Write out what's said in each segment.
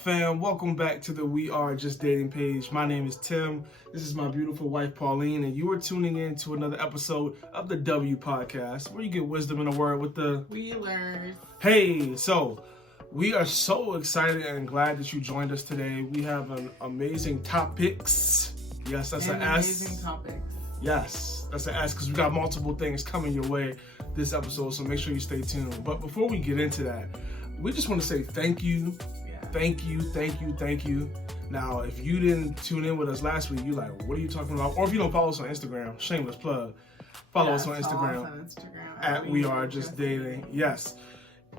fam? Welcome back to the We Are Just Dating page. My name is Tim. This is my beautiful wife, Pauline, and you are tuning in to another episode of the W Podcast, where you get wisdom in a word with the Wheelers. Hey, so we are so excited and glad that you joined us today. We have an amazing topics. Yes, that's an S. Amazing topics. Yes, that's an S because we got multiple things coming your way this episode, so make sure you stay tuned. But before we get into that, we just want to say thank you. Thank you. Now, if you didn't tune in with us last week, you're like, what are you talking about? Or if you don't follow us on Instagram, shameless plug, follow us on Instagram at We Are Just Dating. Yes.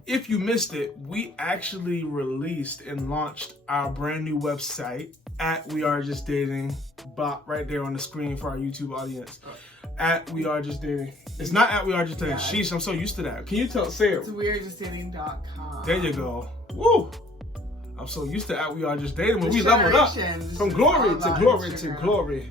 If you missed it, we actually released and launched our brand new website at We Are Just Dating, right there on the screen for our YouTube audience. At We Are Just Dating. It's not at We Are Just Dating. Yeah. Sheesh, I'm so used to that. Can you say it? It's wearejustdating.com. There you go. Woo! I'm so used to at We Are Just Dating, but we leveled up from glory to glory to glory.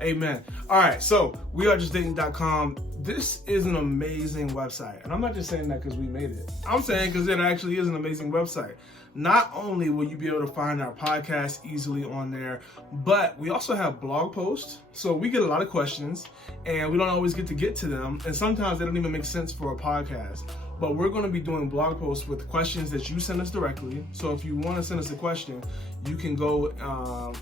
Amen. All right, so wearejustdating.com. This is an amazing website. And I'm not just saying that because we made it. I'm saying because it actually is an amazing website. Not only will you be able to find our podcast easily on there, but we also have blog posts. So we get a lot of questions and we don't always get to them. And sometimes they don't even make sense for a podcast. But we're going to be doing blog posts with questions that you send us directly. So if you want to send us a question, you can go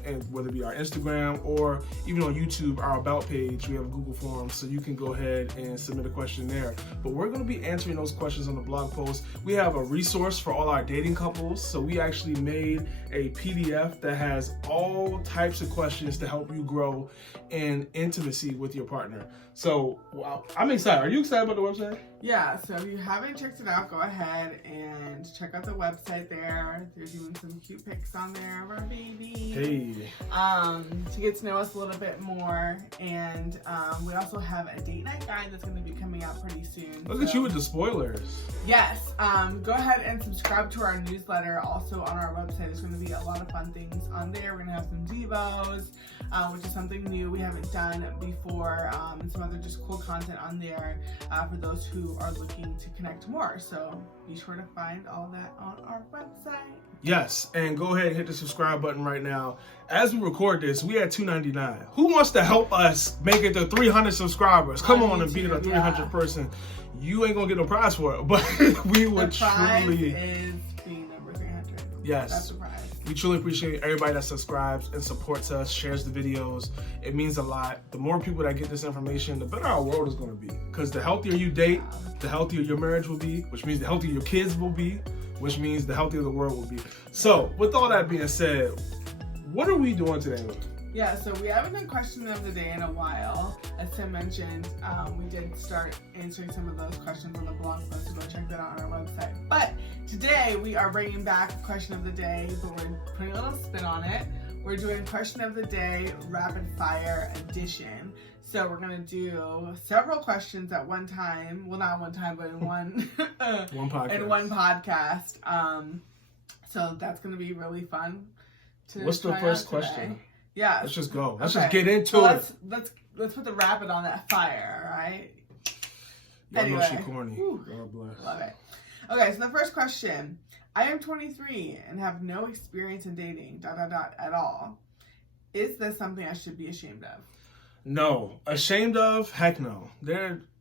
and whether it be our Instagram or even on YouTube, our About page, we have a Google Forms, so you can go ahead and submit a question there. But we're going to be answering those questions on the blog post. We have a resource for all our dating couples. So we actually made a PDF that has all types of questions to help you grow in intimacy with your partner. So wow, I'm excited. Are you excited about the website? Yeah, so if you haven't checked it out, go ahead and check out the website there. There's even some cute pics on there of our baby. Hey. To get to know us a little bit more. And we also have a date night guide that's going to be coming out pretty soon. Look at you with the spoilers. Yes. Go ahead and subscribe to our newsletter. Also on our website, there's going to be a lot of fun things on there. We're going to have some Devos, which is something new we haven't done before. And some other just cool content on there for those who are looking to connect more. So be sure to find all that on our website. Yes, and go ahead and hit the subscribe button right now. As we record this, we at $2.99. Who wants to help us make it to 300 subscribers? Come on and beat a 300 person. You ain't gonna get no prize for it, but we would truly. The prize is being number 300. Yes. That's the prize. We truly appreciate everybody that subscribes and supports us, shares the videos. It means a lot. The more people that get this information, the better our world is going to be. Because the healthier you date, the healthier your marriage will be, which means the healthier your kids will be, which means the healthier the world will be. So, with all that being said, what are we doing today? Yeah, so we haven't done question of the day in a while. As Tim mentioned, we did start answering some of those questions on the blog post, so go check that out on our website. But today we are bringing back question of the day, but we're putting a little spin on it. We're doing question of the day rapid fire edition. So we're gonna do several questions at one time. Well, not one time, but in one podcast. So that's gonna be really fun. What's the first question? Yeah. Let's just go. Let's just get into it. Let's put the rapid on that fire, all right? Anyway. Know she corny. God bless. Love it. Okay, so the first question. I am 23 and have no experience in dating, ... at all. Is this something I should be ashamed of? No. Ashamed of? Heck no.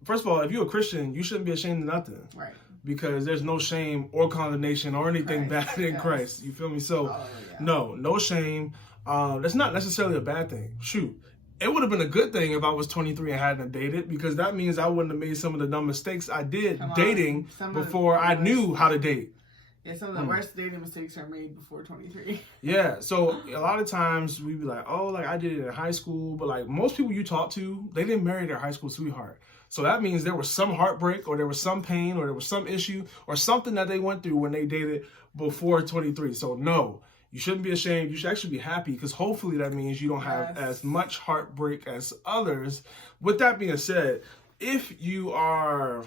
First of all, if you're a Christian, you shouldn't be ashamed of nothing. Right. Because there's no shame or condemnation or anything bad in Christ. You feel me? So, no shame. That's not necessarily a bad thing. Shoot. It would have been a good thing if I was 23 and hadn't dated, because that means I wouldn't have made some of the dumb mistakes I did dating before I knew how to date. Yeah, some of the worst dating mistakes are made before 23. Yeah, so a lot of times we be like, oh, like I did it in high school, but like most people you talk to, they didn't marry their high school sweetheart. So that means there was some heartbreak or there was some pain or there was some issue or something that they went through when they dated before 23. So no, you shouldn't be ashamed. You should actually be happy, because hopefully that means you don't have as much heartbreak as others. With that being said, if you are,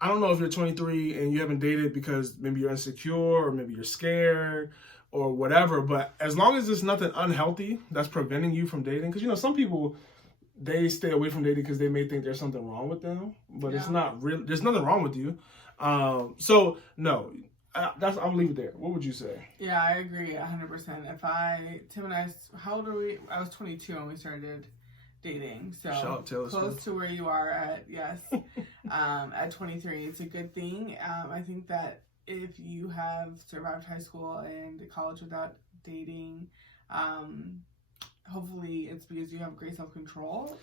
I don't know if you're 23 and you haven't dated because maybe you're insecure or maybe you're scared or whatever, but as long as there's nothing unhealthy that's preventing you from dating, because some people, they stay away from dating because they may think there's something wrong with them, but it's not real. There's nothing wrong with you. So no, I'll leave it there. What would you say? Yeah, I agree 100%. Tim and I, how old are we? I was 22 when we started dating. So close to where you are at, yes. At 23, it's a good thing. I think that if you have survived high school and college without dating, hopefully it's because you have great self-control.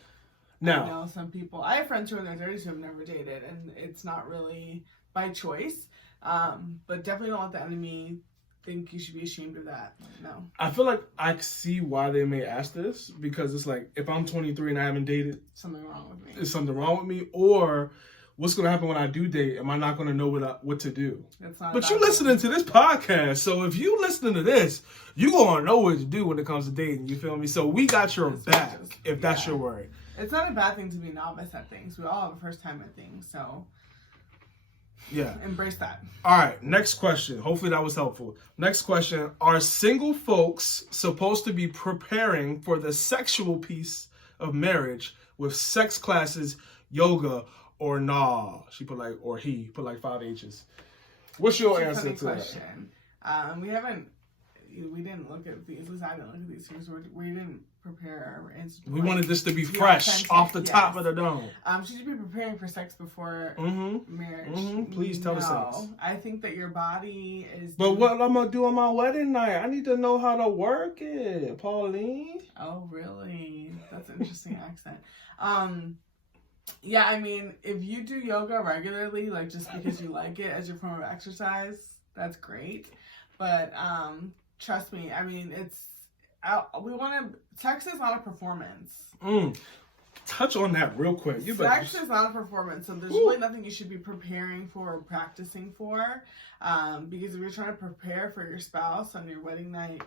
Now, I know some people, I have friends who are in their 30s who have never dated, and it's not really by choice. But definitely don't let the enemy think you should be ashamed of that. No. I feel like I see why they may ask this, because it's like, if I'm 23 and I haven't dated, something wrong with me. Is something wrong with me? Or what's going to happen when I do date? Am I not going to know what to do? But you listening to this podcast, so if you listening to this, you going to know what to do when it comes to dating. You feel me? So we got your back, if that's your worry. It's not a bad thing to be novice at things. We all have a first time at things, so yeah, embrace that. All right, next question. Hopefully that was helpful. Next question: are single folks supposed to be preparing for the sexual piece of marriage with sex classes, yoga, or nah? She put like, or he put like 5 H's. What's your answer to question. That? We didn't look at these. At least I didn't look at these things. We didn't prepare our answers. We wanted this to be fresh off the top of the dome. Should you be preparing for sex before marriage? Please tell us. I think that your body is. But what I'm gonna do on my wedding night? I need to know how to work it, Pauline. Oh, really? That's an interesting accent. Yeah, I mean, if you do yoga regularly, like just because you like it as your form of exercise, that's great. But trust me, I mean, sex is not a performance. Touch on that real quick. Sex is not a performance, so there's really nothing you should be preparing for or practicing for. Because if you're trying to prepare for your spouse on your wedding night,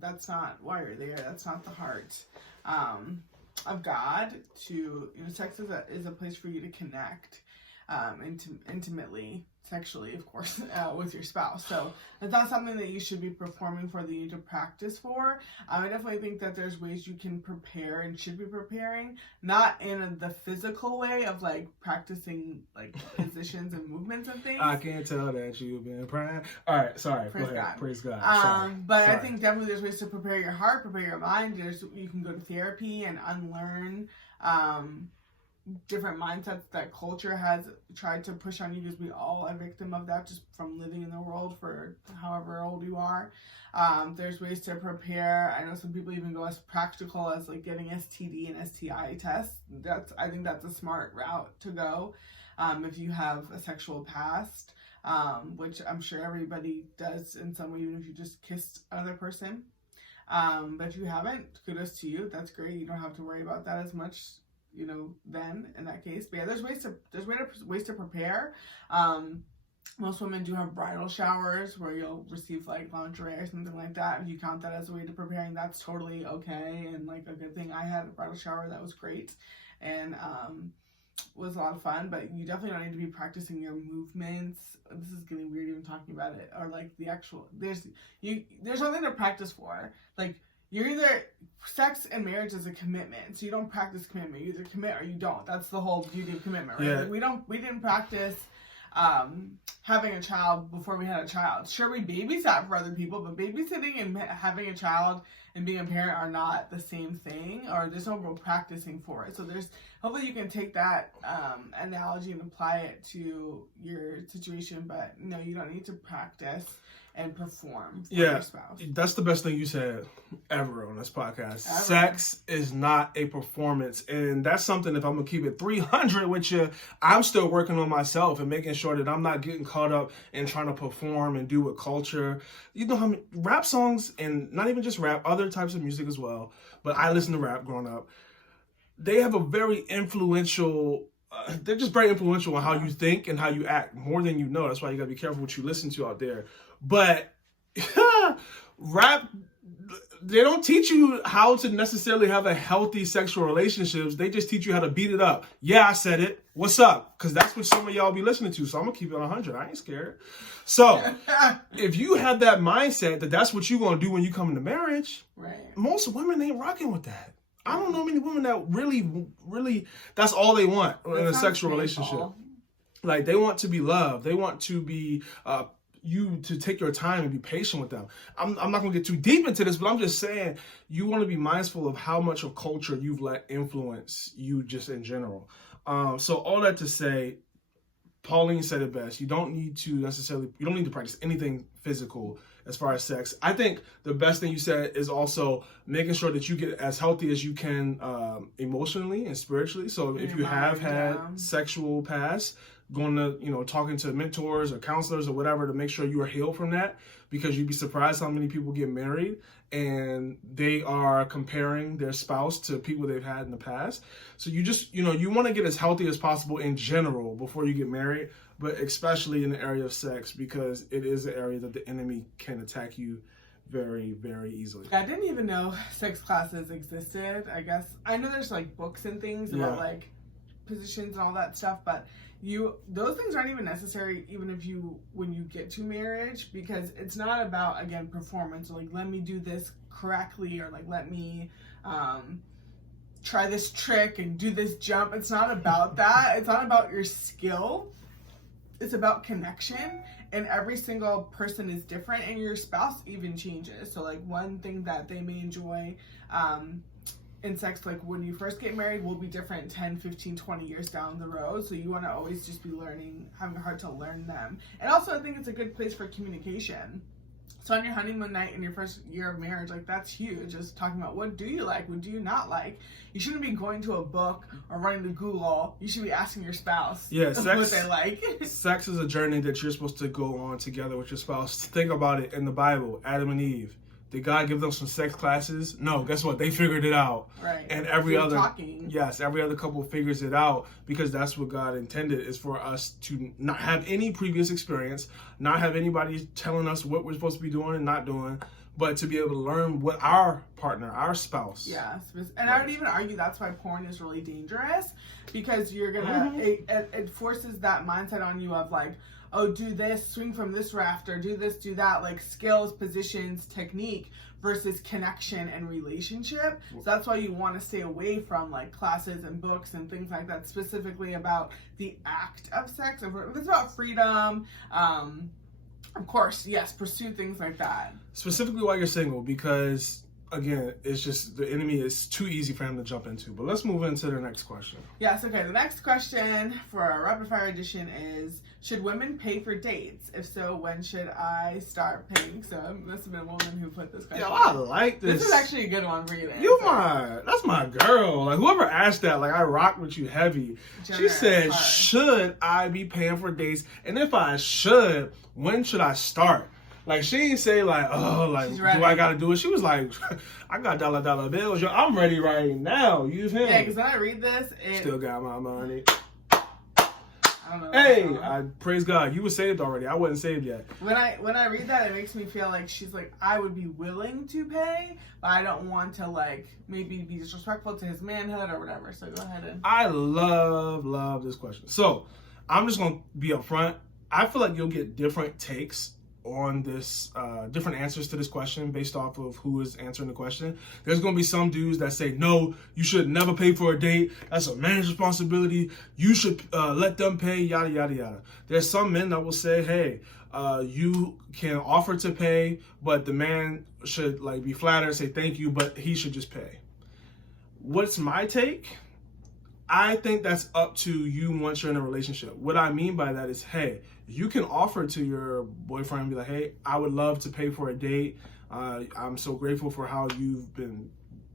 that's not why you're there. That's not the heart of God. Sex is a place for you to connect intimately, sexually, of course, with your spouse. So it's not something that you should be performing for, that you need to practice for. I definitely think that there's ways you can prepare and should be preparing, not in the physical way of like practicing like positions and movements and things. I can't tell that you've been praying. All right, sorry. Go ahead. God. Praise God. Sorry. I think definitely there's ways to prepare your heart, prepare your mind. You can go to therapy and unlearn different mindsets that culture has tried to push on you, because we all are victim of that just from living in the world for however old you are. There's ways to prepare. I know some people even go as practical as like getting STD and STI tests. I think that's a smart route to go if you have a sexual past, which I'm sure everybody does in some way, even if you just kissed another person. But if you haven't, kudos to you. That's great. You don't have to worry about that as much, then in that case. But yeah, there's ways to prepare. Most women do have bridal showers where you'll receive like lingerie or something like that. If you count that as a way to preparing, that's totally okay and like a good thing. I had a bridal shower that was great and was a lot of fun, but you definitely don't need to be practicing your movements. This is getting weird even talking about it, or like the actual there's nothing to practice for. Like, you're either, sex and marriage is a commitment, so you don't practice commitment. You either commit or you don't. That's the whole beauty of commitment, right? Yeah. Like we didn't practice having a child before we had a child. Sure, we babysat for other people, but babysitting and having a child and being a parent are not the same thing, or there's no real practicing for it. So hopefully you can take that analogy and apply it to your situation, but no, you don't need to practice and perform for your spouse. That's the best thing you said ever on this podcast. Sex is not a performance, and that's something, if I'm gonna keep it 300 with you, I'm still working on myself and making sure that I'm not getting caught up in trying to perform and do with culture. You know how many rap songs, and not even just rap, other types of music as well, but I listened to rap growing up. They have a very influential they're just very influential on how you think and how you act, more than you know. That's why you gotta be careful what you listen to out there. But rap, they don't teach you how to necessarily have a healthy sexual relationships. They just teach you how to beat it up. Yeah, I said it. What's up? Because that's what some of y'all be listening to. So I'm going to keep it 100. I ain't scared. So if you have that mindset that that's what you're going to do when you come into marriage, right? Most women ain't rocking with that. I don't know many women that really, that's all they want in a sexual relationship. Like, they want to be loved. They want to be you to take your time and be patient with them. I'm not going to get too deep into this, but I'm just saying you want to be mindful of how much of culture you've let influence you just in general. So all that to say, Pauline said it best. You don't need to practice anything physical as far as sex. I think the best thing you said is also making sure that you get as healthy as you can emotionally and spiritually. So if you have had sexual past, going to, talking to mentors or counselors or whatever to make sure you are healed from that, because you'd be surprised how many people get married and they are comparing their spouse to people they've had in the past. So you just, you want to get as healthy as possible in general before you get married, but especially in the area of sex, because it is an area that the enemy can attack you very, very easily. I didn't even know sex classes existed. I guess I know there's like books and things about like positions and all that stuff, but those things aren't even necessary when you get to marriage, because it's not about, again, performance, or like, let me do this correctly, or like, let me try this trick and do this jump. It's not about that. It's not about your skill. It's about connection, and every single person is different, and your spouse even changes. So like, one thing that they may enjoy in sex, like when you first get married, will be different 10, 15, 20 years down the road. So you want to always just be having a heart to learn them. And also, I think it's a good place for communication. So on your honeymoon night in your first year of marriage, like, that's huge. Just talking about, what do you like? What do you not like? You shouldn't be going to a book or running to Google. You should be asking your spouse what they like. Sex is a journey that you're supposed to go on together with your spouse. Think about it in the Bible, Adam and Eve. Did God give them some sex classes? No, guess what? They figured it out. Right. And every other couple figures it out, because that's what God intended, is for us to not have any previous experience, not have anybody telling us what we're supposed to be doing and not doing, but to be able to learn what our partner, our spouse. Yes. And I would even argue that's why porn is really dangerous, because you're going to, it forces that mindset on you of like, oh, do this, swing from this rafter, do this, do that, like skills, positions, technique, versus connection and relationship. So that's why you want to stay away from like classes and books and things like that, specifically about the act of sex. If it's about freedom, of course, yes, pursue things like that. Specifically while you're single, because again, it's just the enemy is too easy for him to jump into. But let's move into the next question. Yes, okay. The next question for our rapid fire edition is, should women pay for dates? If so, when should I start paying? So it must have been a woman who put this question. Yo, I like this. This is actually a good one for you to answer. That's my girl. Like, whoever asked that, like, I rock with you heavy. She said, should I be paying for dates? And if I should, when should I start? Like, she didn't say, like, oh, like, do I got to do it? She was like, I got dollar bills. Yo, I'm ready right now. Use him. Yeah, because when I read this, still got my money. I don't know. Hey, I praise God. You were saved already. I wasn't saved yet. When I read that, it makes me feel like she's like, I would be willing to pay, but I don't want to, like, maybe be disrespectful to his manhood or whatever. So go ahead and. I love this question. So I'm just going to be upfront. I feel like you'll get different takes on this, different answers to this question based off of who is answering the question. There's going to be some dudes that say, no, you should never pay for a date. That's a man's responsibility. You should let them pay, yada, yada, yada. There's some men that will say, hey, you can offer to pay, but the man should like be flattered, say thank you, but he should just pay. What's my take? I think that's up to you once you're in a relationship. What I mean by that is, hey, you can offer to your boyfriend and be like, hey, I would love to pay for a date. I'm so grateful for how you've been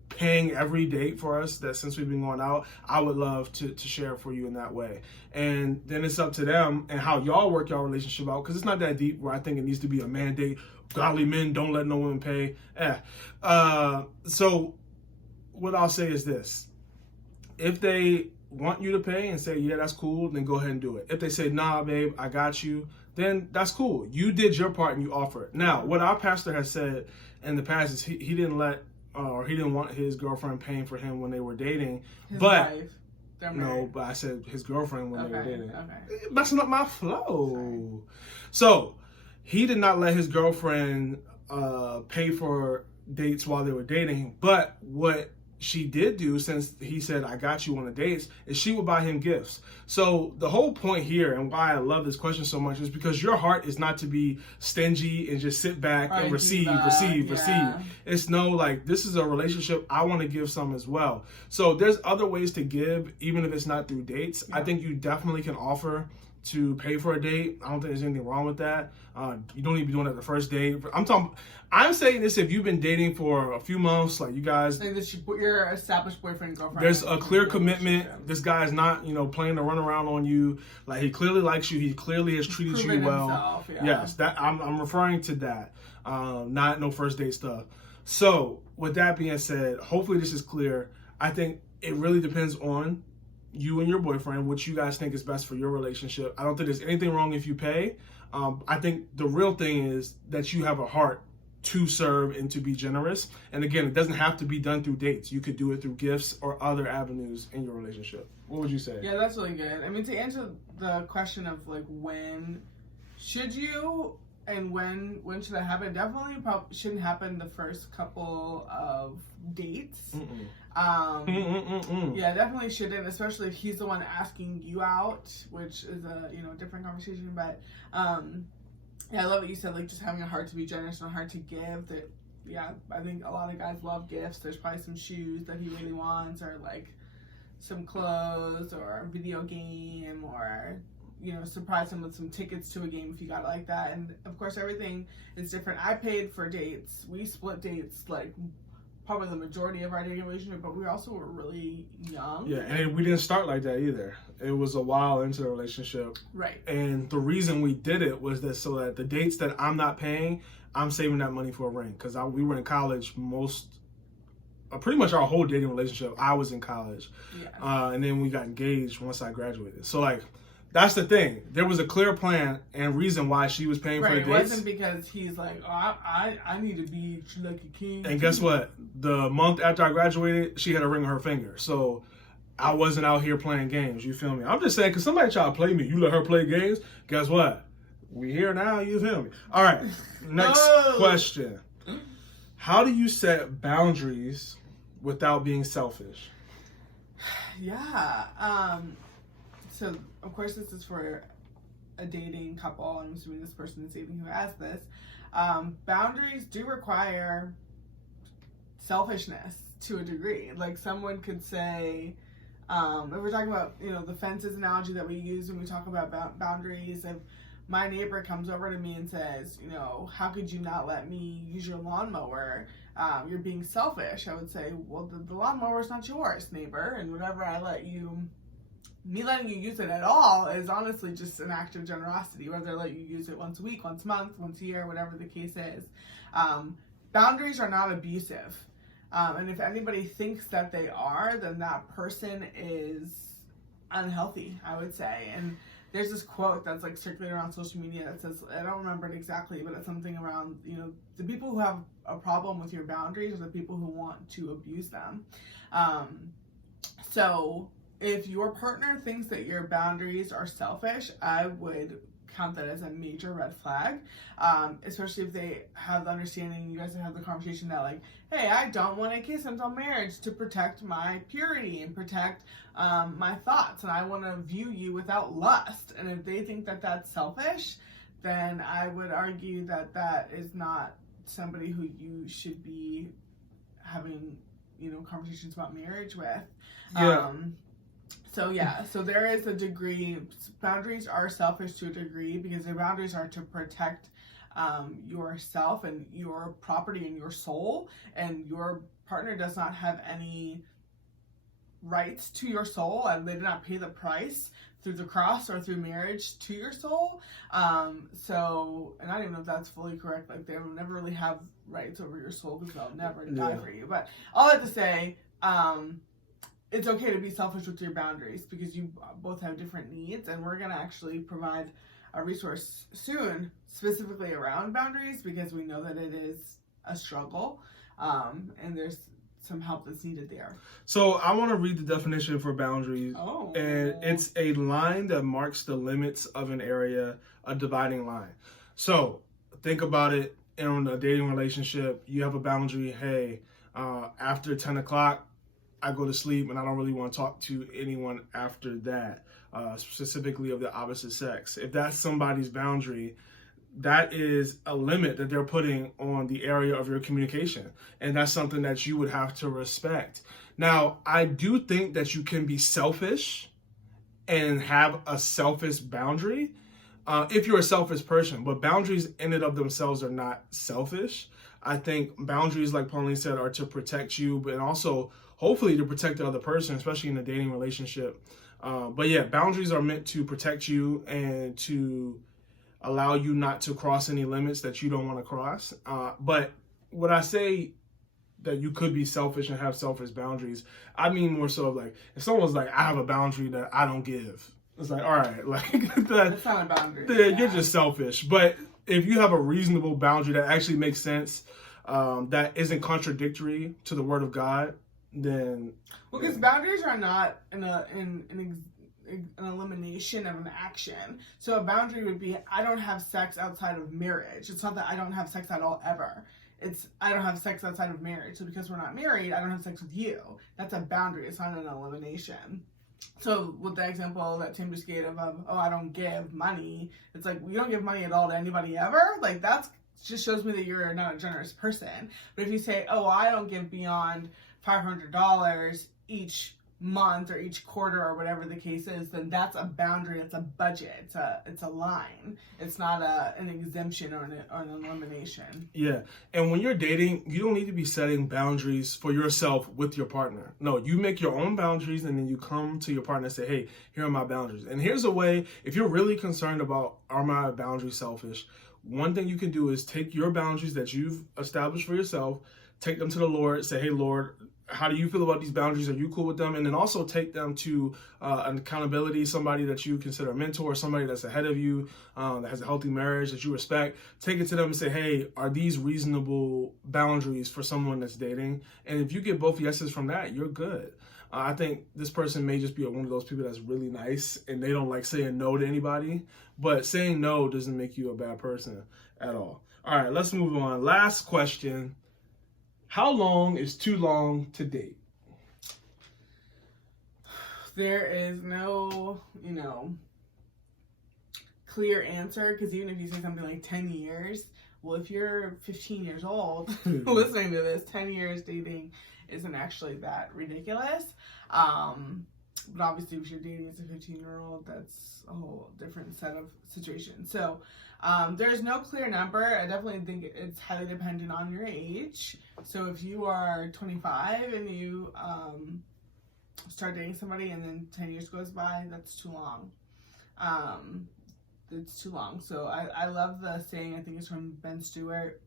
paying every date for us, that since we've been going out, I would love to share for you in that way. And then it's up to them and how y'all work y'all relationship out, because it's not that deep where I think it needs to be a mandate. Godly men don't let no woman pay. So what I'll say is this. If they want you to pay and say, yeah, that's cool, then go ahead and do it. If they say, nah, babe, I got you, then that's cool. You did your part and you offered. Now, what our pastor has said in the past is he didn't want his girlfriend paying for him when they were dating. His but wife. No, but I said his girlfriend when they were dating. Okay. That's not my flow. So he did not let his girlfriend pay for dates while they were dating. But what she did do, since he said, I got you on the dates, is she would buy him gifts. So the whole point here, and why I love this question so much, is because your heart is not to be stingy and just sit back and receive. It's no, like, this is a relationship. I want to give some as well. So there's other ways to give, even if it's not through dates. I think you definitely can offer to pay for a date. I don't think there's anything wrong with that. You don't need to be doing it the first date. I'm saying this if you've been dating for a few months, like you guys. Like this, your established boyfriend, girlfriend. There's a clear commitment. This guy is not, playing to run around on you. Like, he clearly likes you. He clearly has treated you well. Himself, yeah. Yes, that I'm referring to that. Not no first date stuff. So with that being said, hopefully this is clear. I think it really depends on you and your boyfriend, what you guys think is best for your relationship. I don't think there's anything wrong if you pay. I think the real thing is that you have a heart to serve and to be generous. And again, it doesn't have to be done through dates. You could do it through gifts or other avenues in your relationship. What would you say? Yeah, that's really good. I mean, to answer the question of like, when should you and when should that happen? Definitely probably shouldn't happen the first couple of dates. Yeah, definitely shouldn't, especially if he's the one asking you out, which is a different conversation. But yeah, I love what you said, like just having a heart to be generous and a heart to give. That, yeah, I think a lot of guys love gifts. There's probably some shoes that he really wants, or like some clothes, or a video game, or surprise him with some tickets to a game if you got it like that. And of course, everything is different. I paid for dates. We split dates like probably the majority of our dating relationship, but we also were really young. Yeah, and we didn't start like that either. It was a while into the relationship. Right. And the reason we did it was that so that the dates that I'm not paying, I'm saving that money for a ring. Because we were in college pretty much our whole dating relationship. I was in college. Yeah. And then we got engaged once I graduated. So like, that's the thing. There was a clear plan and reason why she was paying for the dates. It wasn't because he's like, oh, I need to be like a king. And guess what? The month after I graduated, she had a ring on her finger. So I wasn't out here playing games. You feel me? I'm just saying, because somebody try to play me. You let her play games. Guess what? We here now. You feel me? All right. Next question. How do you set boundaries without being selfish? Yeah. So, of course, this is for a dating couple. I'm assuming this person is dating who asked this. Boundaries do require selfishness to a degree. Like, someone could say, if we're talking about, the fences analogy that we use when we talk about boundaries, if my neighbor comes over to me and says, how could you not let me use your lawnmower? You're being selfish. I would say, well, the lawnmower is not yours, neighbor, and whatever I let you... Me letting you use it at all is honestly just an act of generosity, whether I let you use it once a week, once a month, once a year, whatever the case is. Boundaries are not abusive. And if anybody thinks that they are, then that person is unhealthy, I would say. And there's this quote that's like circulating around social media that says, I don't remember it exactly, but it's something around, the people who have a problem with your boundaries are the people who want to abuse them. So if your partner thinks that your boundaries are selfish, I would count that as a major red flag, especially if they have the understanding, you guys have the conversation that like, hey, I don't want to kiss until marriage to protect my purity and protect my thoughts, and I want to view you without lust. And if they think that that's selfish, then I would argue that that is not somebody who you should be having, conversations about marriage with. Yeah. So there is a degree, boundaries are selfish to a degree because the boundaries are to protect yourself and your property and your soul, and your partner does not have any rights to your soul, and they did not pay the price through the cross or through marriage to your soul. And I don't even know if that's fully correct, like they will never really have rights over your soul because they'll never die for you. But all I have to say, it's okay to be selfish with your boundaries because you both have different needs, and we're going to actually provide a resource soon specifically around boundaries because we know that it is a struggle, and there's some help that's needed there. So I want to read the definition for boundaries. Oh. And it's a line that marks the limits of an area, a dividing line. So think about it in a dating relationship. You have a boundary. Hey, after 10 o'clock, I go to sleep and I don't really want to talk to anyone after that, specifically of the opposite sex. If that's somebody's boundary, that is a limit that they're putting on the area of your communication. And that's something that you would have to respect. Now, I do think that you can be selfish and have a selfish boundary if you're a selfish person. But boundaries in and of themselves are not selfish. I think boundaries, like Pauline said, are to protect you, but also hopefully to protect the other person, especially in a dating relationship. But yeah, boundaries are meant to protect you and to allow you not to cross any limits that you don't want to cross. But when I say that you could be selfish and have selfish boundaries, I mean more so of like, if someone's like, I have a boundary that I don't give. It's like, all right, like that's not a boundary. You're just selfish. But if you have a reasonable boundary that actually makes sense, that isn't contradictory to the Word of God, then because boundaries are not an elimination of an action. So a boundary would be, I don't have sex outside of marriage. It's not that I don't have sex at all ever. It's I don't have sex outside of marriage. So because we're not married, I don't have sex with you. That's a boundary. It's not an elimination. So with the example that Tim just gave of, I don't give money, it's like, you don't give money at all to anybody ever? Like, that's just shows me that you're not a generous person. But if you say, I don't give beyond $500 each month or each quarter or whatever the case is, then that's a boundary. It's a budget. It's a line. It's not an exemption or an elimination. Yeah, and when you're dating, you don't need to be setting boundaries for yourself with your partner. No, you make your own boundaries, and then you come to your partner and say, hey, here are my boundaries. And here's a way, if you're really concerned about, are my boundaries selfish, one thing you can do is take your boundaries that you've established for yourself, take them to the Lord, say, hey, Lord, how do you feel about these boundaries? Are you cool with them? And then also take them to an accountability, somebody that you consider a mentor, somebody that's ahead of you, that has a healthy marriage that you respect. Take it to them and say, hey, are these reasonable boundaries for someone that's dating? And if you get both yeses from that, you're good. I think this person may just be one of those people that's really nice and they don't like saying no to anybody. But saying no doesn't make you a bad person at all. All right, let's move on. Last question. How long is too long to date? There is no, clear answer, because even if you say something like 10 years, well, if you're 15 years old listening to this, 10 years dating isn't actually that ridiculous. But obviously if you're dating as a 15-year-old, that's a whole different set of situations. So there's no clear number. I definitely think it's highly dependent on your age. So if you are 25 and you start dating somebody and then 10 years goes by, that's too long. It's too long. So I love the saying, I think it's from Ben Stewart,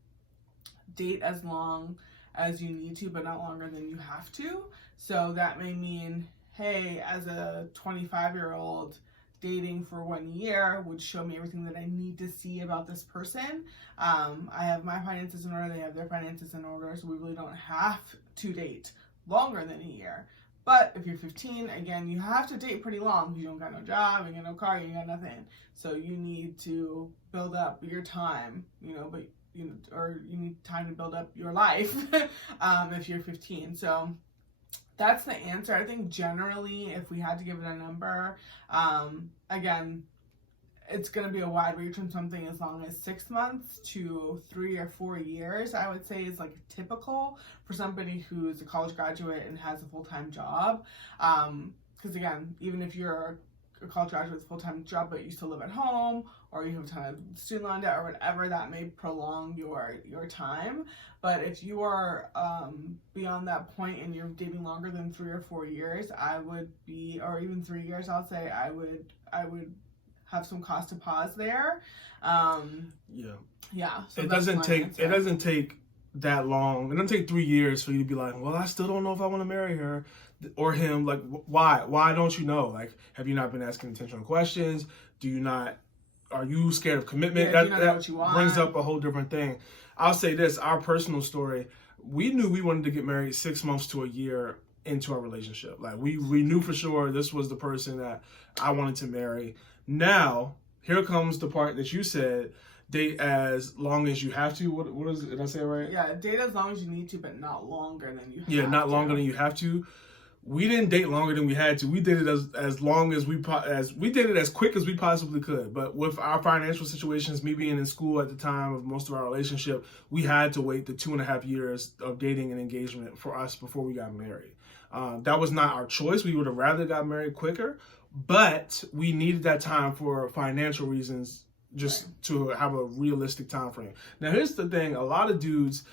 date as long as you need to, but not longer than you have to. So that may mean, hey, as a 25-year-old, dating for 1 year would show me everything that I need to see about this person. I have my finances in order, they have their finances in order, so we really don't have to date longer than a year. But if you're 15, again, you have to date pretty long. You don't got no job, you got no car, you got nothing. So you need to build up your time, or you need time to build up your life if you're 15. So that's the answer. I think generally, if we had to give it a number, again, it's going to be a wide range from something as long as 6 months to 3 or 4 years, I would say is like typical for somebody who's a college graduate and has a full-time job. Because again, even if you're a college graduate with a full-time job, but you still live at home, or you have a ton of student loan debt or whatever, that may prolong your time. But if you are beyond that point and you're dating longer than 3 or 4 years, I would be, or even 3 years, I'll say I would have some cause to pause there. Yeah. So it doesn't take that long. It doesn't take 3 years for you to be like, well, I still don't know if I want to marry her or him. Like, why? Why don't you know? Like, have you not been asking intentional questions? Are you scared of commitment? Yeah, that brings up a whole different thing. I'll say this, our personal story, we knew we wanted to get married 6 months to a year into our relationship. Like, we knew for sure this was the person that I wanted to marry. Now, here comes the part that you said, date as long as you have to. What is it? Did I say it right? Yeah, date as long as you need to, but not longer than you have to. Yeah, not longer than you have to. we didn't date longer than we had to. We did it as long as we did it as quick as we possibly could. But with our financial situations, me being in school at the time of most of our relationship, we had to wait the 2.5 years of dating and engagement for us before we got married. That was not our choice. We would have rather got married quicker, but we needed that time for financial reasons, just to have a realistic time frame. Now, here's the thing: a lot of dudes,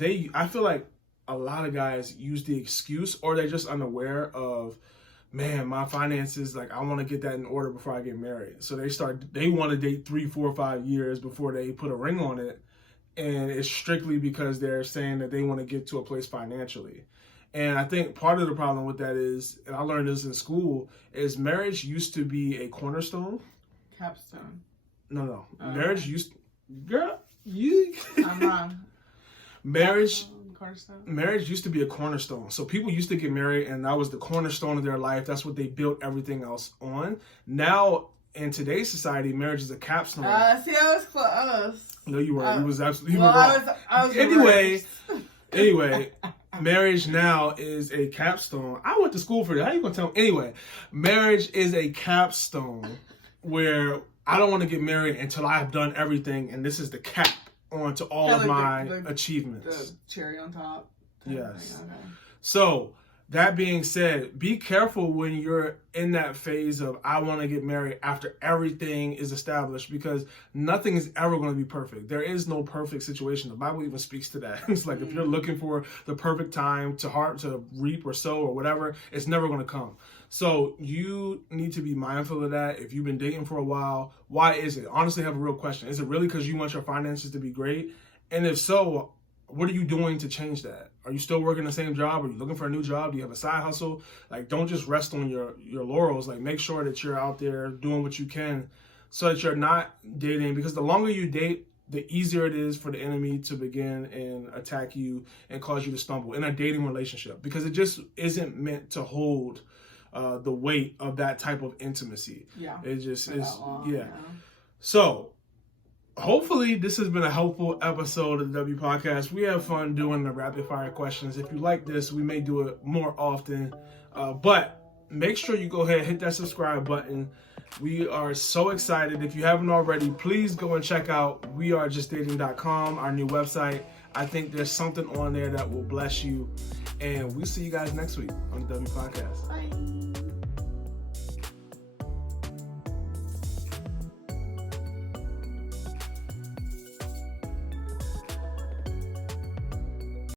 I feel like a lot of guys use the excuse, or they're just unaware of, man, my finances, like, I want to get that in order before I get married. So they want to date 3, 4, 5 years before they put a ring on it. And it's strictly because they're saying that they want to get to a place financially. And I think part of the problem with that is, and I learned this in school, is marriage used to be a cornerstone. Capstone. No. Oh, marriage used, girl, you. I'm wrong. Marriage. Cornerstone? Marriage used to be a cornerstone. So people used to get married and that was the cornerstone of their life. That's what they built everything else on. Now, in today's society, marriage is a capstone. See, I was close. No, you weren't. You was absolutely wrong. I was Anyway, marriage now is a capstone. I went to school for that. How you going to tell me? Anyway, marriage is a capstone where I don't want to get married until I've done everything, and this is the cap onto all of my achievements. The cherry on top. Yes. Okay. So, that being said, be careful when you're in that phase of, I want to get married after everything is established, because nothing is ever going to be perfect. There is no perfect situation. The Bible even speaks to that. It's like, if you're looking for the perfect time to reap or sow or whatever, it's never going to come. So you need to be mindful of that. If you've been dating for a while, why is it? Honestly, have a real question. Is it really because you want your finances to be great? And if so, what are you doing to change that? Are you still working the same job? Are you looking for a new job? Do you have a side hustle? Like, don't just rest on your laurels. Like, make sure that you're out there doing what you can so that you're not dating. Because the longer you date, the easier it is for the enemy to begin and attack you and cause you to stumble in a dating relationship. Because it just isn't meant to hold the weight of that type of intimacy. Yeah. It just is. Yeah. So, hopefully this has been a helpful episode of the W Podcast. We have fun doing the rapid fire questions. If you like this, we may do it more often. But make sure you go ahead, hit that subscribe button. We are so excited. If you haven't already, please go and check out wearejustdating.com, our new website. I think there's something on there that will bless you. And we'll see you guys next week on the W Podcast. Bye.